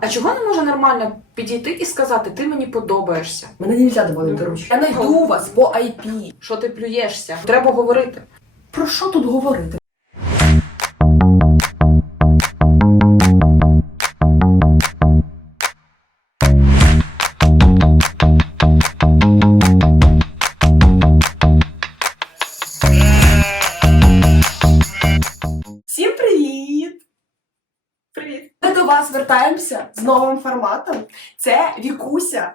А чого не може нормально підійти і сказати, ти мені подобаєшся? Мене не можна доводити руч. Я знайду вас по IP. Що ти плюєшся? Треба говорити. Про що тут говорити?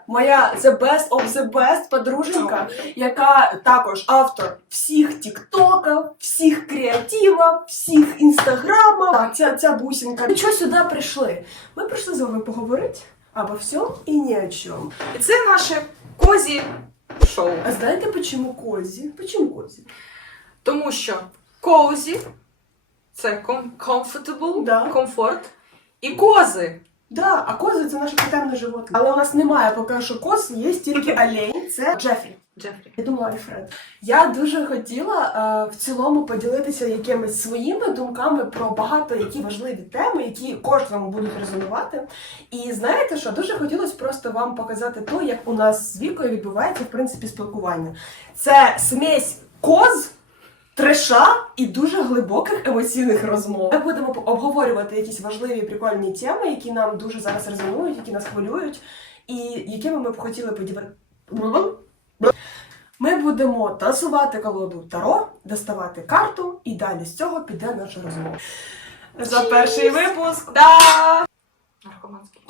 Моя the best of the best подруженька, яка також автор всіх тіктоків, всіх креативів, всіх інстаграмів. Ця, ця бусинка. Ми чого сюди прийшли? Ми прийшли з вами поговорити обо всьому і ні о чому. І це наше козі шоу. А знаєте, почему козі? Почему козі? Тому що cozy – це com- comfortable, Да. комфорт. І кози. Да, а кози це наше тотемне животне. Але у нас немає поки що коз, є тільки олень. Це Джефрі. Джефрі. Я думаю, Альфред. Я дуже хотіла е, в цілому поділитися якимись своїми думками про багато які важливі теми, які кожному будуть резонувати. І знаєте що, дуже хотілося просто вам показати то, як у нас з вікою відбувається в принципі спілкування. Це смесь коз. Треша і дуже глибоких емоційних розмов. Ми будемо обговорювати якісь важливі прикольні теми, які нам дуже зараз резонують, які нас хвилюють, і якими ми б хотіли поділити. Ми будемо тасувати колоду Таро, доставати карту, і далі з цього піде наша розмова. За перший випуск! Да! Наркоманський.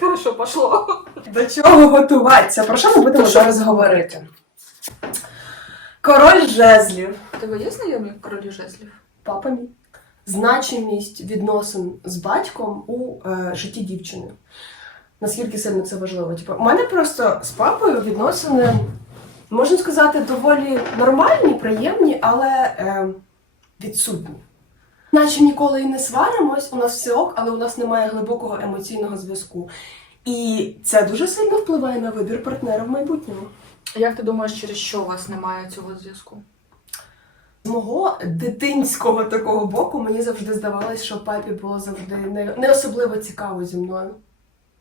Хорошо, пошло. До чого готуватися? Про що ми будемо зараз говорити? Король жезлів, Тебе є знайомі королі жезлів? папа мій. Значимість відносин з батьком у е, житті дівчини. Наскільки сильно це важливо? Типу, у мене просто з папою відносини, можна сказати, доволі нормальні, приємні, але е, відсутні. Наче ніколи і не сваримось, у нас все ок, але у нас немає глибокого емоційного зв'язку. І це дуже сильно впливає на вибір партнера в майбутньому. Як ти думаєш, через що у вас немає цього зв'язку? З мого дитинського такого боку мені завжди здавалось, що папі було завжди не, не особливо цікаво зі мною.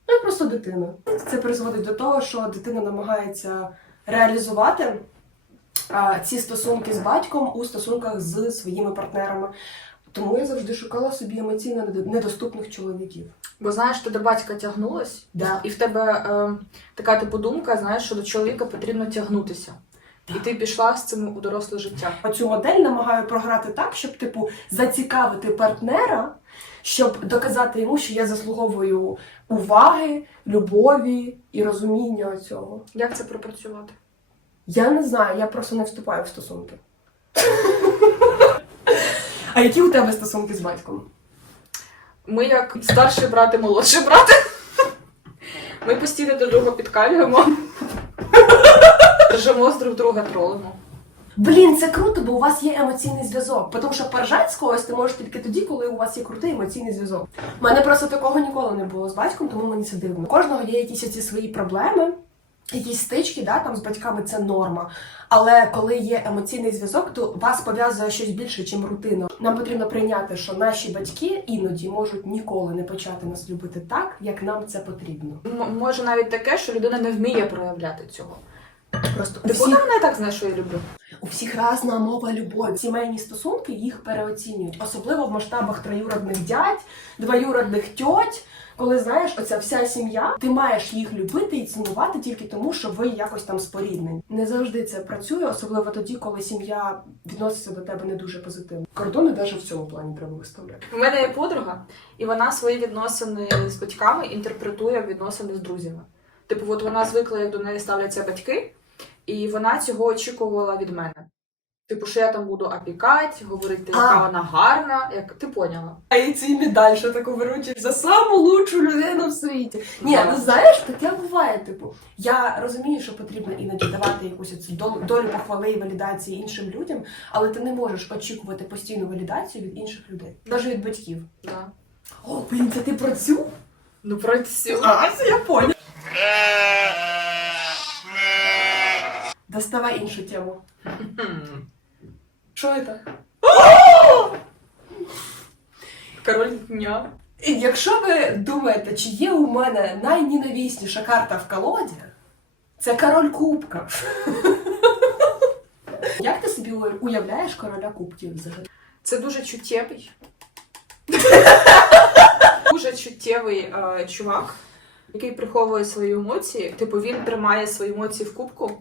Ну, я просто дитина. Це призводить до того, що дитина намагається реалізувати а, ці стосунки з батьком у стосунках з своїми партнерами. Тому я завжди шукала собі емоційно недоступних чоловіків. Бо знаєш, ти до батька тягнулась, Да. і в тебе е, така типу думка, знаєш, що до чоловіка потрібно тягнутися. І ти пішла з цим у доросле життя. Цю модель намагаю програти так, щоб типу зацікавити партнера, щоб доказати йому, що я заслуговую уваги, любові і розуміння цього. Як це пропрацювати? Я не знаю, я просто не вступаю в стосунки. А які у тебе стосунки з батьком? Ми як старший брат і молодший брат. Ми постійно до друга підкалюємо. Ржемо з друг друга тролимо. Блін, це круто, бо у вас є емоційний зв'язок. Тому що поржать з когось ти можеш тільки тоді, коли у вас є крутий емоційний зв'язок. У мене просто такого ніколи не було з батьком, тому мені це дивно. У кожного є якісь ці свої проблеми, якісь стички, да, там з батьками це норма. Але коли є емоційний зв'язок, то вас пов'язує щось більше, ніж рутина. Нам потрібно прийняти, що наші батьки іноді можуть ніколи не почати нас любити так, як нам це потрібно. М- може навіть таке, що людина не вміє проявляти цього. Просто Ти всіх вона так знає, що я люблю. У всіх різна мова любові. Сімейні стосунки їх переоцінюють, особливо в масштабах троюродних дядь, двоюродних тьоть. Коли знаєш, оця вся сім'я, ти маєш їх любити і цінувати тільки тому, що ви якось там споріднені. Не завжди це працює, особливо тоді, коли сім'я відноситься до тебе не дуже позитивно. Кордони навіть в цьому плані треба виставляти. У мене є подруга, і вона свої відносини з батьками інтерпретує відносини з друзями. Типу, от вона звикла, як до неї ставляться батьки, і вона цього очікувала від мене. Типу, що я там буду опікати, говорити, яка А. вона гарна, як ти поняла. А і ці медаль, що таку виручиш за саму лучшу людину в світі. Ні, ну знаєш, таке буває. Типу, я розумію, що потрібно іноді давати якусь цю долю, похвали і валідації іншим людям, але ти не можеш очікувати постійну валідацію від інших людей, навіть від батьків. Да. О, блін, це ти про цю? Ну, про цю. А, це я поняла. Доставай іншу тему. Що це? Король дня. Якщо ви думаєте, чи є у мене найненавісніша карта в колоді, це король кубка. Як ти собі уявляєш короля кубків взагалі? Це дуже чуттєвий. дуже чуттєвий е, чувак, який приховує свої емоції. Типу, він тримає свої емоції в кубку,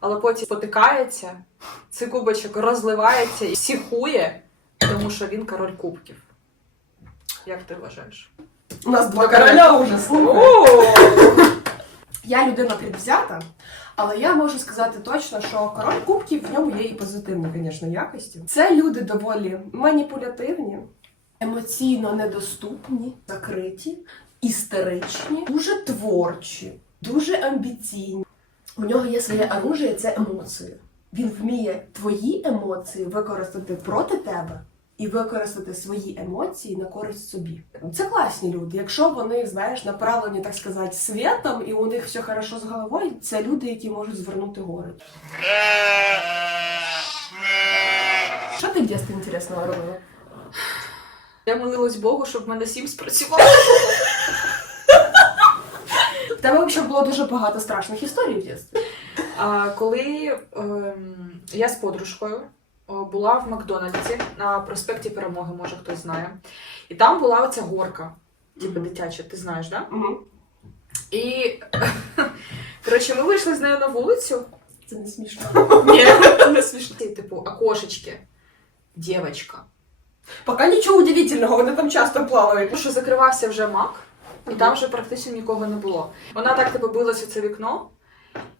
але потім потикається, цей кубочок розливається і психує, тому що він король кубків. Як ти вважаєш? У нас два короля уже, слухай. Я людина предвзята, але я можу сказати точно, що король кубків в ньому є і позитивні, звісно, якості. Це люди доволі маніпулятивні, емоційно недоступні, закриті, істеричні, дуже творчі, дуже амбіційні. У нього є своє оружие, це емоції. Він вміє твої емоції використати проти тебе і використати свої емоції на користь собі. Це класні люди. Якщо вони, знаєш, направлені, так сказати, світом, і у них все хорошо з головою, це люди, які можуть звернути гори. Що ти в дитинстві інтересного робила? Я молилась Богу, щоб в мене сім спрацював. Тебе взагалі було дуже багато страшних історій в дитинстві. А, коли ем, я з подружкою була в Макдональдсі на проспекті Перемоги, може хтось знає. І там була оця горка, типу дитяча, ти знаєш, да? Угу. І коротше, ми вийшли з нею на вулицю. Це не смішно. Ні, не смішно. І, Типу, окошечки. Дівочка. Поки нічого удивительного, вони там часто плавають. Тому що закривався вже мак, і там вже практично нікого не було. Вона так типу билась у це вікно,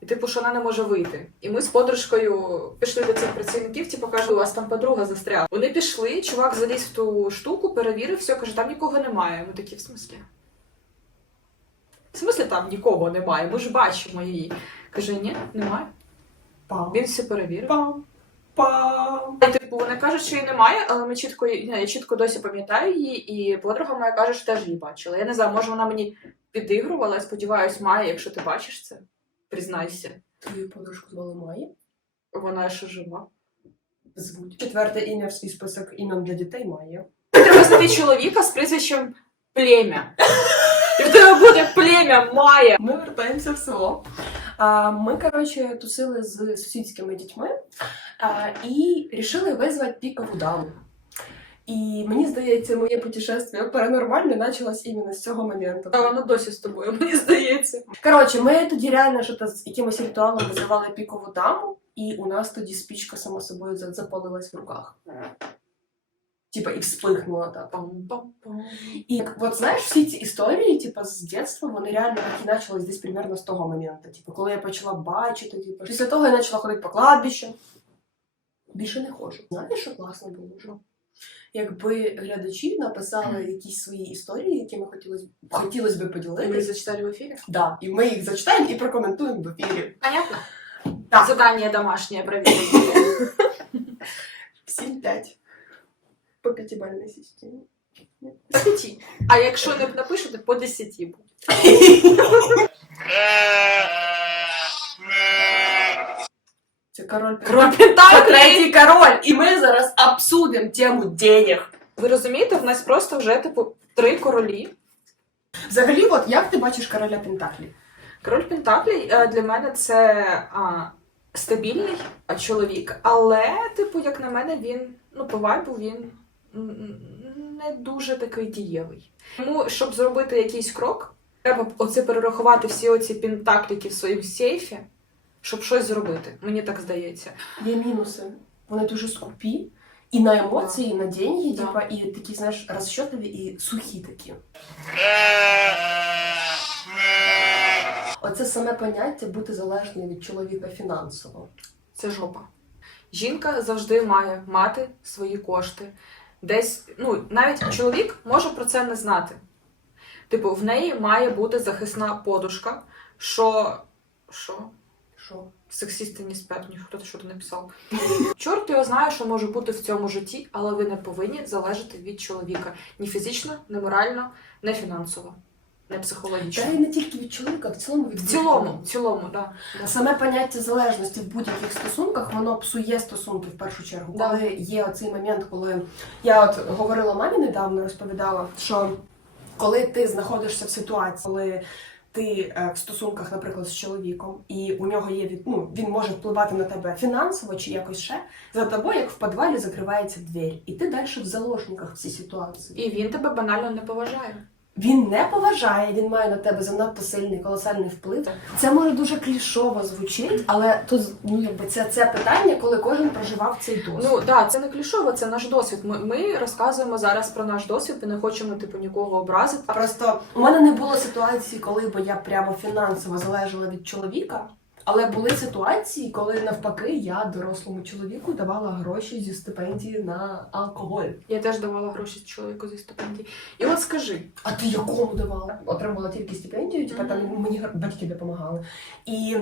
і типу, що вона не може вийти. І ми з подружкою пішли до цих працівників, типу, кажуть, у вас там подруга застряла. Вони пішли, чувак заліз в ту штуку, перевірив, все, каже, там нікого немає. Ми такі, в смислі? В смислі там нікого немає? Ми ж бачимо її. Каже, ні, немає. Пам. Він все перевірив. Пам. Типу, вони кажуть, що її немає, але ми чітко я чітко досі пам'ятаю її, і подруга моя каже, що теж її бачила. Я не знаю, може вона мені підігрувала, я сподіваюсь, має, якщо ти бачиш це, признайся. Твою подружку звали Майя. Вона ще жива. Звуть. Четверте ім'я в свій список імен для дітей Майя. Треба знайти чоловіка з прізвищем плем'я. І в тебе буде плем'я Майя. Ми вертаємося в село. Ми, коротше, тусили з сусідськими дітьми і рішили визвати пікову даму. І мені здається, моє путешествие паранормальне почалось іменно з цього моменту. Та вона досі з тобою, мені здається. Коротше, ми тоді реально що з якимось ритуалом визивали пікову даму, і у нас тоді спічка само собою запалилась в руках. Типа і вспихнула так. Пам-пам-пам. І от знаєш, всі ці історії, типу, з дитинства, вони реально так і почались десь примерно з того моменту. Типу, коли я почала бачити, типу, після того я почала ходити по кладбищу. Більше не ходжу. Знаєш, що класно було вже? Якби глядачі написали якісь свої історії, якими хотілося хотілося Ви поділитися. зачитали в ефірі? Да, і ми їх зачитаємо і прокоментуємо в ефірі. Понятно? Так. Задание домашнее проверить. 7-5. По п'ятибальній системі. По п'яті. А якщо не напишете, по десяті буде. Це король Король Це третій король, і ми зараз обсудимо тему денег. Ви розумієте, в нас просто вже типу три королі. Взагалі, от як ти бачиш короля Пентаклі? Король Пентаклей е, для мене це а, стабільний а, чоловік, але, типу, як на мене, він ну, по вайбу він не дуже такий дієвий. Тому, щоб зробити якийсь крок, треба оце перерахувати всі оці пентакліки в своєму сейфі, щоб щось зробити. Мені так здається. Є мінуси. Вони дуже скупі. І на емоції, і на деньги, Да. типа, і такі, знаєш, розчетливі і сухі такі. Оце саме поняття бути залежною від чоловіка фінансово. Це жопа. Жінка завжди має мати свої кошти. Десь, ну, навіть чоловік може про це не знати. Типу, в неї має бути захисна подушка, що. Що? Що? Сексісти не ні, хто що ти написав. Чорт його знає, що може бути в цьому житті, але ви не повинні залежати від чоловіка ні фізично, ні морально, ні фінансово. Не Та психологічно. й не тільки від чоловіка, в цілому від В цілому, в цілому, да. да. Саме поняття залежності в будь-яких стосунках воно псує стосунки в першу чергу. Да. Коли є оцей момент, коли я от говорила мамі недавно, розповідала, що коли ти знаходишся в ситуації, коли ти е, в стосунках, наприклад, з чоловіком, і у нього є від ну він може впливати на тебе фінансово чи якось ще, за тобою, як в підвалі, закривається двері, і ти далі в заложниках в цій ситуації. І він тебе банально не поважає. Він не поважає, він має на тебе занадто сильний колосальний вплив. Це може дуже клішово звучить, але тут ну якби це, це питання, коли кожен проживав цей досвід. Ну да, це не клішово, це наш досвід. Ми, ми розказуємо зараз про наш досвід і не хочемо типу нікого образити. Просто у мене не було ситуації, коли б я прямо фінансово залежала від чоловіка. Але були ситуації, коли навпаки я дорослому чоловіку давала гроші зі стипендії на алкоголь. Я теж давала гроші чоловіку зі стипендії. І от скажи, А ти якому давала? Отримувала тільки стипендію, типу там мені батьки допомагали. І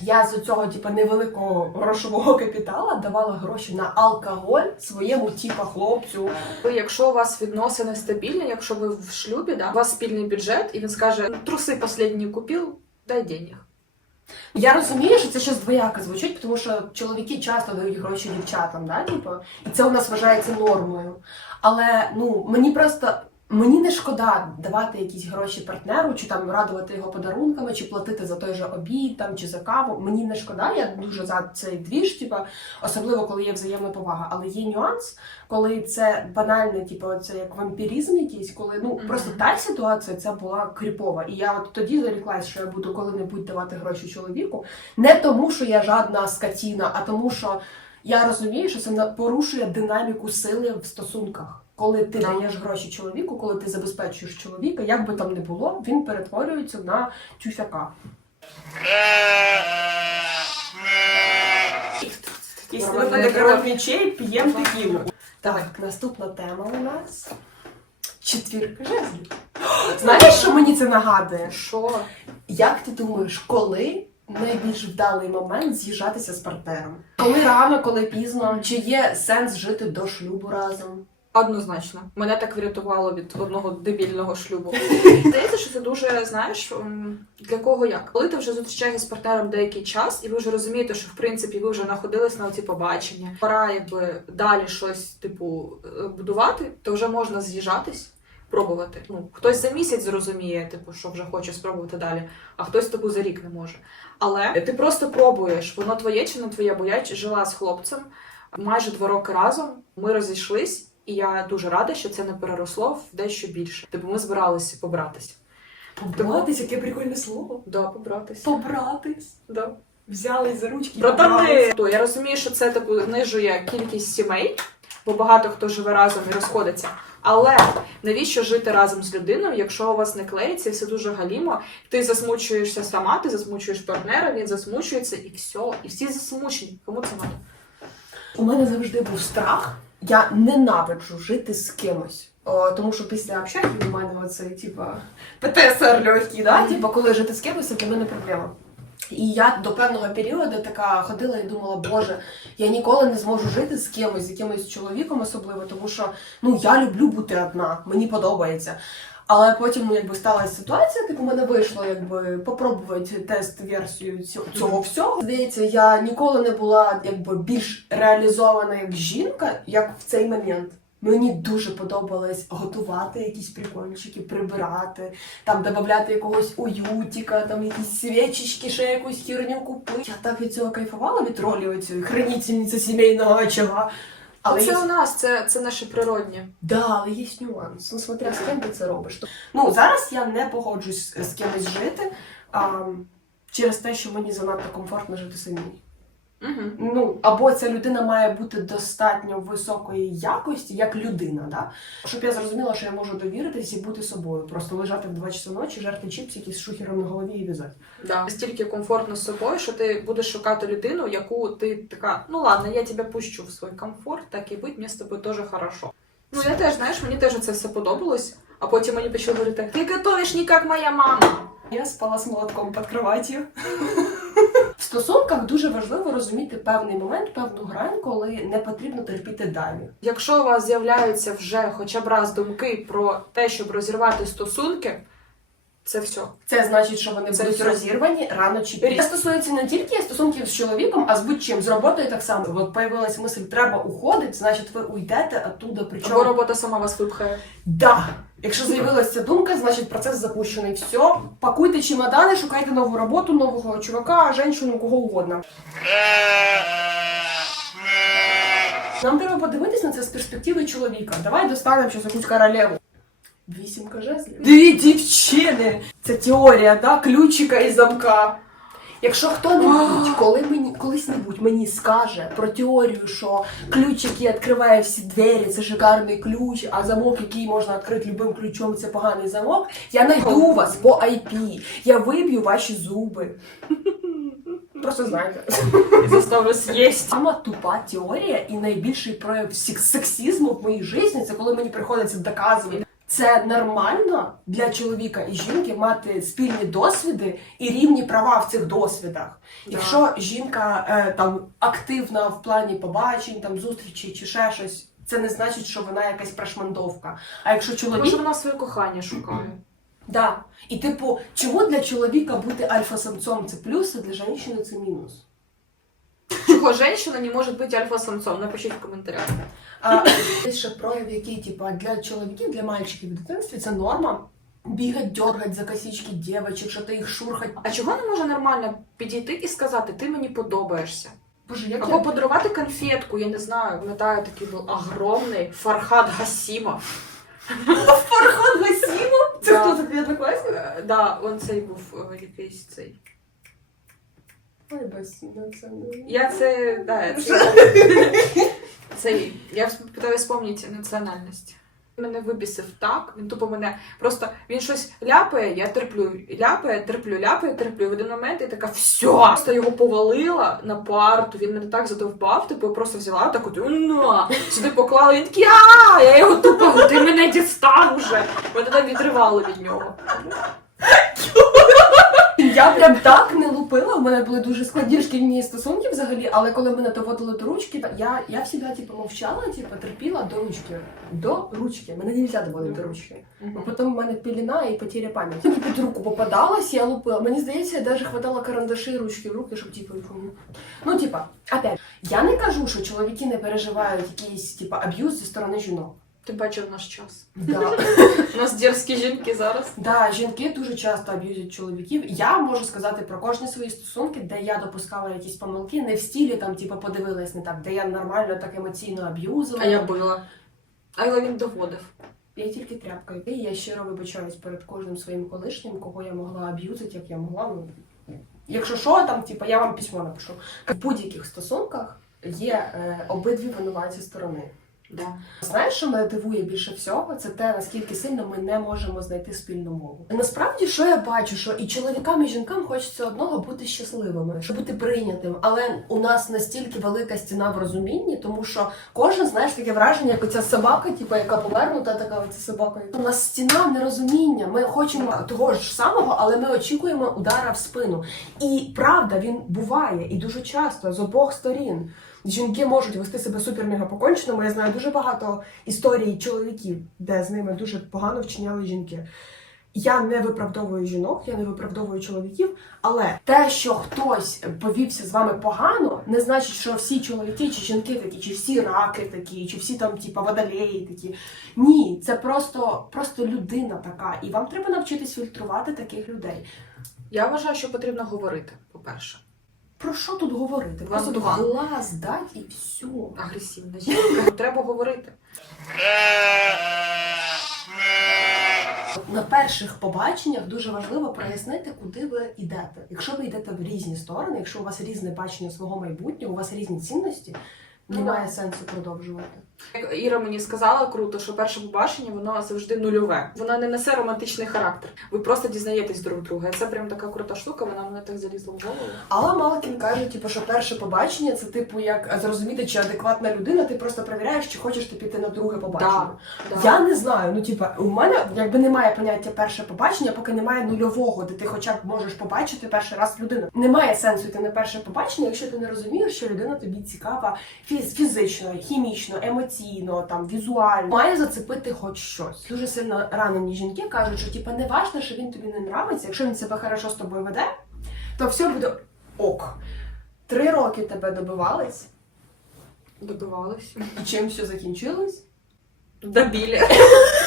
я з цього типу, невеликого грошового капітала давала гроші на алкоголь своєму типу, хлопцю. якщо у вас відносини стабільні, якщо ви в шлюбі, да, у вас спільний бюджет, і він скаже: «Ну, труси останні купив, дай денег. Я розумію, що це щось двояко звучить, тому що чоловіки часто дають гроші дівчатам, да, типу, і це у нас вважається нормою. Але ну мені просто мені не шкода давати якісь гроші партнеру, чи там радувати його подарунками, чи платити за той же обід там чи за каву. Мені не шкода, я дуже за цей двіж, типу, особливо коли є взаємна повага. Але є нюанс, коли це банальне, типу, це як вампіризм якийсь, коли ну Мгм. просто та ситуація ця була кріпова. І я от тоді заріклась, що я буду коли-небудь давати гроші чоловіку. Не тому, що я жадна скотіна, а тому, що я розумію, що це порушує динаміку сили в стосунках. Коли ти Да. даєш гроші чоловіку, коли ти забезпечуєш чоловіка, як би там не було, він перетворюється на тюфяка. Мечей, п'ємо текілу. Так, наступна тема у нас четвірка жезлів. Знаєш, що мені це нагадує? Що? Як ти думаєш, коли найбільш вдалий момент з'їжджатися з партнером? Коли рано, коли пізно? Чи є сенс жити до шлюбу разом? Однозначно, мене так врятувало від одного дебільного шлюбу. Здається, що це дуже знаєш для кого як. Коли ти вже зустрічаєшся з партнером деякий час, і ви вже розумієте, що в принципі ви вже знаходились на ці побачення, пора якби далі щось типу е, будувати, то вже можна з'їжджатись. Пробувати. Ну, хтось за місяць зрозуміє, типу, що вже хоче спробувати далі, а хтось типу за рік не може. Але ти просто пробуєш, воно твоє чи не твоє, бо я жила з хлопцем майже два роки разом. Ми розійшлись, і я дуже рада, що це не переросло в дещо більше. Типу, ми збиралися побратись. Побратись, яке прикольне слово. Да, побратись. Побратись. Да. Взялись за ручки. Братани! То я розумію, що це типу знижує кількість сімей, бо багато хто живе разом і розходиться. Але навіщо жити разом з людиною, якщо у вас не клеїться, і все дуже галімо, ти засмучуєшся сама, ти засмучуєш партнера, він засмучується, і все, і всі засмучені. Кому це надо? У мене завжди був страх. Я ненавиджу жити з кимось. О, тому що після общаги у мене оцей, типа, ПТСР легкий, да? Типа, коли жити з кимось, це для мене проблема. І я до певного періоду така ходила і думала, боже, я ніколи не зможу жити з кимось, з якимось чоловіком особливо, тому що ну я люблю бути одна, мені подобається. Але потім ну, якби сталася ситуація, типу, мене вийшло якби попробувати тест-версію цього, цього всього. Здається, я ніколи не була якби більш реалізована як жінка, як в цей момент. Мені дуже подобалось готувати якісь прикольчики, прибирати, там додати якогось уютіка, там якісь свічечки, ще якусь херню купити. Я так від цього кайфувала від ролі оцієї хранительниці сімейного очага. Але це є... у нас, це, це наше природнє. Да, але є нюанс. Ну, смотря з ким ти це робиш. Ну, зараз я не погоджусь з кимось жити а, через те, що мені занадто комфортно жити самій. Угу. Ну, або ця людина має бути достатньо високої якості, як людина, да? щоб я зрозуміла, що я можу довіритись і бути собою. Просто лежати в 2 часа ночі, жерти чіпсики з шухером на голові і в'язати. Да. Настільки комфортно з собою, що ти будеш шукати людину, яку ти така, ну ладно, я тебе пущу в свій комфорт, так і будь, мені з тобою теж хорошо. Ну я теж, знаєш, мені теж це все подобалось, а потім мені почали говорити, ти готовиш не як моя мама. Я спала з молотком під кроватью. В стосунках дуже важливо розуміти певний момент, певну грань, коли не потрібно терпіти далі. Якщо у вас з'являються вже хоча б раз думки про те, щоб розірвати стосунки, Це все. Це значить, що вони Це будуть все. розірвані рано чи пізно. Це стосується не тільки стосунків з чоловіком, а з будь-чим. З роботою так само. От появилась мисль, треба уходити, значить ви уйдете оттуда. Або Причому робота сама вас випхає. да. Якщо з'явилася думка, значить процес запущений. Все, пакуйте чемодани, шукайте нову роботу, нового чувака, жінку, кого угодно. Нам треба подивитись на це з перспективи чоловіка. Давай достанемо щось якусь королеву. Вісімка жезлів. Дві дівчини! Це теорія, да? ключика і замка. Якщо хто-небудь, коли мені колись-небудь мені скаже про теорію, що ключ, який відкриває всі двері, це шикарний ключ, а замок, який можна відкрити любим ключом, це поганий замок, я знайду вас по IP, я виб'ю ваші зуби. Просто знайте. І заставлю з'їсть. Сама тупа теорія і найбільший прояв сек- сексизму в моїй житті це коли мені приходиться доказувати. Це нормально для чоловіка і жінки мати спільні досвіди і рівні права в цих досвідах. Якщо жінка е, там активна в плані побачень, там зустрічі чи ще щось, це не значить, що вона якась прошмандовка. А якщо чоловік Може вона своє кохання шукає. Да. І типу, чому для чоловіка бути альфа-самцом це плюс, а для жінки це мінус? Чого женщина не може бути альфа-самцом? Напишіть в коментарях. А ще прояв, який типу, для чоловіків, для мальчиків в дитинстві це норма. Бігать, дергать за косички дівчаток, що ти їх шурхать. А чого не може нормально підійти і сказати, ти мені подобаєшся? Боже, як Або я... подарувати конфетку, я не знаю, пам'ятаю, такий був огромний Фархад Гасімов. Фархан Гасімов? Це хто такий однокласник? Е, Да, он цей був е, якийсь цей. Ой, ну, це не... Я це. Да, це цей. Я питаю спомнити національність. Мене вибісив так. Він тупо мене просто він щось ляпає, я терплю, ляпає, терплю, ляпає, терплю. В один момент я така все. Просто його повалила на парту. Він мене так задовбав, типу я просто взяла так от на сюди поклала. Він такий а я його тупо, ти мене дістав уже. Мене там відривало від нього. Я прям так не лупила. У мене були дуже складні шкільні стосунки взагалі, але коли мене доводили до ручки, я, я завжди типу, мовчала, типу, терпіла до ручки. До ручки. Мене не можна доводити до ручки. Бо потім в мене піліна і потеря пам'яті. Під руку попадалась, я лупила. Мені здається, я навіть хватала карандаші і ручки в руки, щоб типу. ну, типа, опять, я не кажу, що чоловіки не переживають якийсь типа аб'юз зі сторони жінок. Тим паче в наш час. Да. У нас дерзкі жінки зараз. Да, жінки дуже часто аб'юзять чоловіків. Я можу сказати про кожні свої стосунки, де я допускала якісь помилки, не в стілі там, типу, подивилась не так, де я нормально так емоційно аб'юзила. А я била. Але він доводив. Я тільки тряпкою. І я щиро вибачаюсь перед кожним своїм колишнім, кого я могла аб'юзити, як я могла. Ну, якщо що, там, типу, я вам письмо напишу. В будь-яких стосунках є е, обидві винуваті сторони. Да. Знаєш, що мене дивує більше всього, це те, наскільки сильно ми не можемо знайти спільну мову. Насправді, що я бачу, що і чоловікам, і жінкам хочеться одного бути щасливими, щоб бути прийнятим. Але у нас настільки велика стіна в розумінні, тому що кожен знаєш таке враження, як оця собака, типу, яка повернута, така оця собака. У нас стіна нерозуміння. Ми хочемо того ж самого, але ми очікуємо удара в спину. І правда, він буває і дуже часто з обох сторін. Жінки можуть вести себе супер мега поконченому. Я знаю дуже багато історій чоловіків, де з ними дуже погано вчиняли жінки. Я не виправдовую жінок, я не виправдовую чоловіків, але те, що хтось повівся з вами погано, не значить, що всі чоловіки чи жінки такі, чи всі раки такі, чи всі там, типа, водолеї такі. Ні, це просто, просто людина така, і вам треба навчитись фільтрувати таких людей. Я вважаю, що потрібно говорити, по-перше. Про що тут говорити? Просто тут глаз дать і все. Агресивна жінка. Треба говорити. На перших побаченнях дуже важливо прояснити, куди ви йдете. Якщо ви йдете в різні сторони, якщо у вас різне бачення свого майбутнього, у вас різні цінності, Ну немає сенсу продовжувати. Як Іра мені сказала круто, що перше побачення воно завжди нульове. Воно не несе романтичний характер. Ви просто дізнаєтесь друг друга. Це прям така крута штука, вона мене так залізла в голову. Алла Малкін каже, типу, що перше побачення це типу як зрозуміти, чи адекватна людина, ти просто перевіряєш, чи хочеш ти піти на друге побачення. Да. Я не знаю. Ну, типа, у мене якби немає поняття перше побачення, поки немає нульового, де ти хоча б можеш побачити перший раз людину. Немає сенсу йти на перше побачення, якщо ти не розумієш, що людина тобі цікава фіз- фізично, хімічно, емоційно. Емоційно, там візуально, має зацепити хоч щось. Дуже сильно ранені жінки кажуть, що типа не важно, що він тобі не нравиться. Якщо він себе хорошо з тобою веде, то все буде ок. Три роки тебе добивались, Добивалися. і чим все закінчилось? Добілі.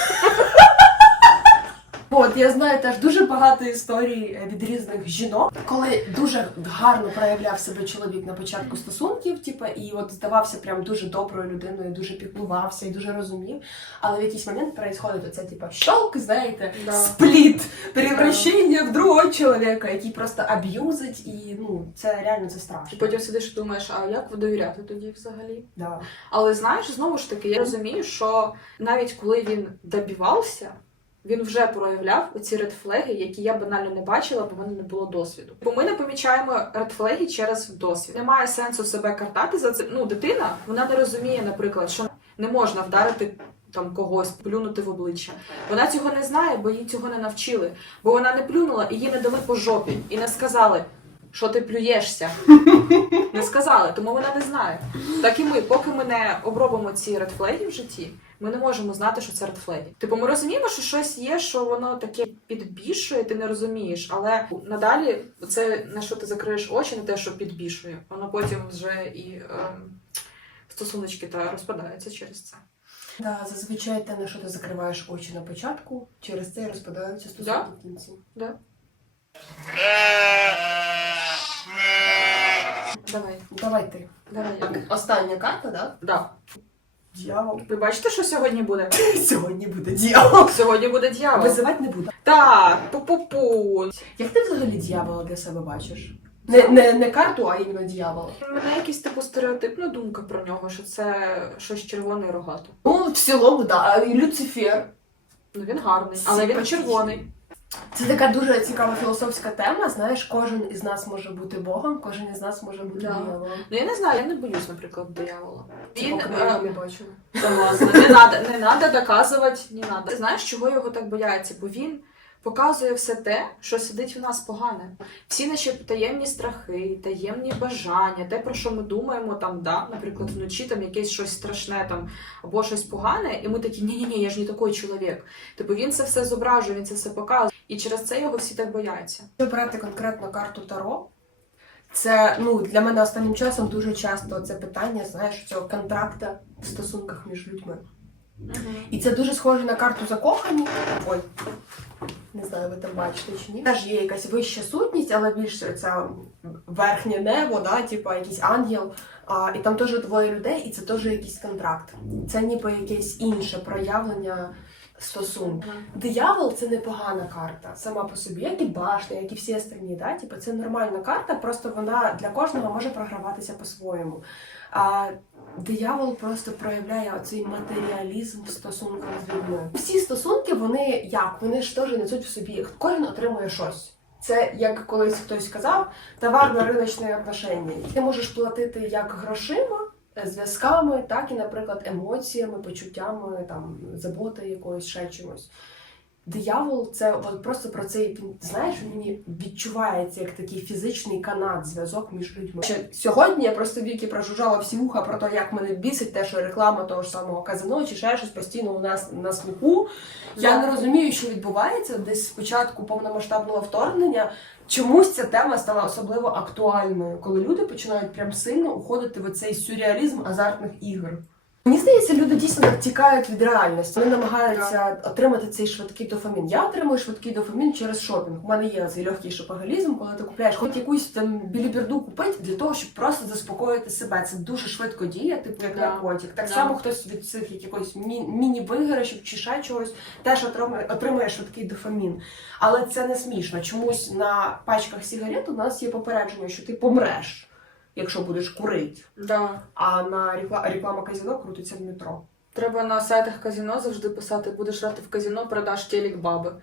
От я знаю теж дуже багато історій е, від різних жінок, коли дуже гарно проявляв себе чоловік на початку стосунків, типу, і от здавався прям дуже доброю людиною, дуже піклувався і дуже розумів. Але в якийсь момент відбувається оце, типу, щолк, знаєте, Да. спліт, превращення в другого чоловіка, який просто аб'юзить, і ну це реально це І потім сидиш і думаєш, а як довіряти тоді взагалі? Да. Але знаєш, знову ж таки, я розумію, що навіть коли він добівався, він вже проявляв оці редфлеги, які я банально не бачила, бо в мене не було досвіду. Бо ми не помічаємо редфлеги через досвід. Немає сенсу себе картати за це. Ну, дитина вона не розуміє, наприклад, що не можна вдарити. Там когось плюнути в обличчя. Вона цього не знає, бо їй цього не навчили. Бо вона не плюнула і їй не дали по жопі, і не сказали, що ти плюєшся. Не сказали, тому вона не знає. Так і ми, поки ми не обробимо ці редфлеги в житті, ми не можемо знати, що це редфлеги. Типу, ми розуміємо, що щось є, що воно таке підбішує, ти не розумієш. Але надалі це на що ти закриєш очі, на те, що підбішує, воно потім вже і ем, стосуночки та розпадаються через це. Да, зазвичай те, на що ти закриваєш очі на початку, через це і розпадаються стосунки Да. в кінці. Да? Давай, Давай ти. давай як. Остання карта, да? Да. Дьявол. Ви бачите, що сьогодні буде? Сьогодні буде дьявол. Сьогодні буде дьявол. Визивати не буду. Так, пу-пу-пу. Як ти взагалі дьявола для себе бачиш? Не, не, не карту, а іменно дьявола. У мене якась типу стереотипна думка про нього, що це щось червоне і рогато. Ну, в цілому, да. І Люцифер. Ну він гарний, але він червоний. Це така дуже цікава філософська тема. Знаєш, кожен із нас може бути Богом, кожен із нас може бути Да. дьяволом. Ну я не знаю, я не боюсь, наприклад, диявола. Це Він поки ми його е, не бачили. согласна. не надо, не надо доказувати, не надо. Знаєш, чого його так бояться? Бо він показує все те, що сидить в нас погане. Всі наші таємні страхи, таємні бажання, те, про що ми думаємо, там, да, наприклад, вночі там якесь щось страшне там або щось погане, і ми такі, ні, ні, ні, я ж не такий чоловік. Типу він це все зображує, він це все показує, і через це його всі так бояться. Якщо брати конкретно карту Таро, це ну для мене останнім часом дуже часто це питання, знаєш, цього контракта в стосунках між людьми. І це дуже схоже на карту закохані. Ой, не знаю, ви там бачите чи ні. Теж є якась вища сутність, але більше це верхнє небо, да, типу якийсь ангел. А, і там теж двоє людей, і це теж якийсь контракт. Це ніби якесь інше проявлення стосунків. Диявол це непогана карта сама по собі, як і башня, як і всі остальні. Да? Типу, це нормальна карта, просто вона для кожного може програватися по-своєму. А диявол просто проявляє оцей матеріалізм в стосунках з людьми. Всі стосунки, вони як? Вони ж теж несуть в собі, кожен отримує щось. Це як колись хтось сказав, товарно-риночне отношення. Ти можеш платити як грошима, зв'язками, так і, наприклад, емоціями, почуттями, там, заботи якоїсь ще чимось. Диявол це от просто про цей знаєш, мені відчувається як такий фізичний канат, зв'язок між людьми. Ще сьогодні я просто віки прожужжала всі вуха про те, як мене бісить те, що реклама того ж самого казино чи ще щось постійно у нас на слуху. Я не розумію, що відбувається десь з початку повномасштабного вторгнення. Чомусь ця тема стала особливо актуальною, коли люди починають прям сильно уходити в цей сюрреалізм азартних ігор. Мені здається, люди дійсно так тікають від реальності. Вони намагаються отримати цей швидкий дофамін. Я отримую швидкий дофамін через шопінг. У мене є цей легкий шопоголізм, коли ти купляєш хоч якусь там біліберду купити для того, щоб просто заспокоїти себе. Це дуже швидко діє, типу як наркотик. Так само хтось від цих якихось мі- міні-виграшів чи ще чогось теж отримує, отримує швидкий дофамін. Але це не смішно. Чомусь на пачках сигарет у нас є попередження, що ти помреш, якщо будеш курити. Да. А на рекла- реклама казино крутиться в метро. Треба на сайтах казино завжди писати, будеш грати в казино, продаш телек баби.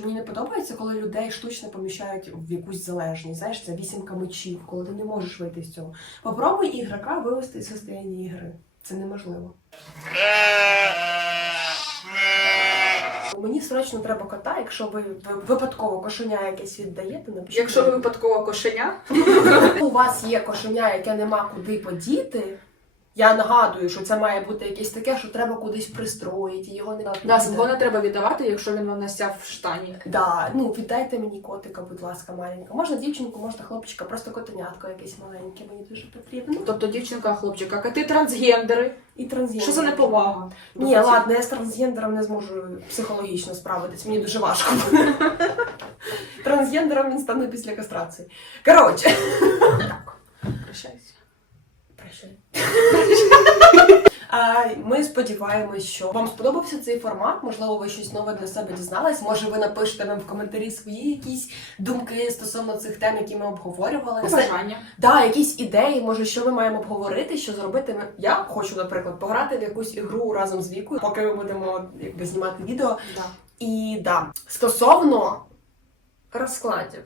Мені не подобається, коли людей штучно поміщають в якусь залежність. Знаєш, це вісімка мечів, коли ти не можеш вийти з цього. Попробуй ігрока вивести із состояння ігри. Це неможливо. Мені срочно треба кота, якщо ви ви випадково кошеня якесь віддаєте, напишіть. Якщо ви випадково кошеня, у вас є кошеня, яке нема куди подіти, Я нагадую, що це має бути якесь таке, що треба кудись пристроїти, його не Да, свого не треба віддавати, якщо він вам настяв в штані. Да, ну віддайте мені котика, будь ласка, маленька. Можна дівчинку, можна хлопчика, просто котенятко якесь маленьке, мені дуже потрібно. Тобто дівчинка, хлопчик, а ти трансгендери. І трансгендер. Що за неповага? Ні, ладно, я з трансгендером не зможу психологічно справитись, мені дуже важко. Трансгендером він стане після кастрації. Коротше. Прощайся. Прощай. А, Ми сподіваємось, що вам сподобався цей формат. Можливо, ви щось нове для себе дізнались. Може, ви напишете нам в коментарі свої якісь думки стосовно цих тем, які ми обговорювали. Бажання. Да, якісь ідеї, може, що ми маємо обговорити, що зробити. Я хочу, наприклад, пограти в якусь ігру разом з вікою, поки ми будемо якби знімати відео. Да. І да, стосовно розкладів.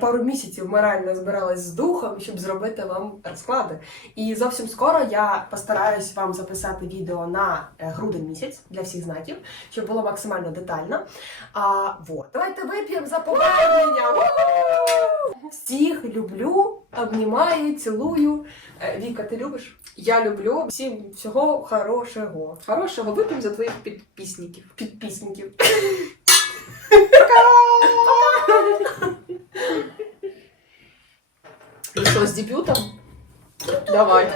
Пару місяців ми реально збирались з духом, щоб зробити вам розклади. І зовсім скоро я постараюсь вам записати відео на е, грудень місяць для всіх знаків, щоб було максимально детально. А вот. Давайте вип'ємо за повернення! Всіх люблю, обнімаю, цілую. Е, Віка, ти любиш? Я люблю Всім всього хорошого. хорошого вип'ємо за твоїх підписників. Підписників. Ну що, з дебютом? Давай.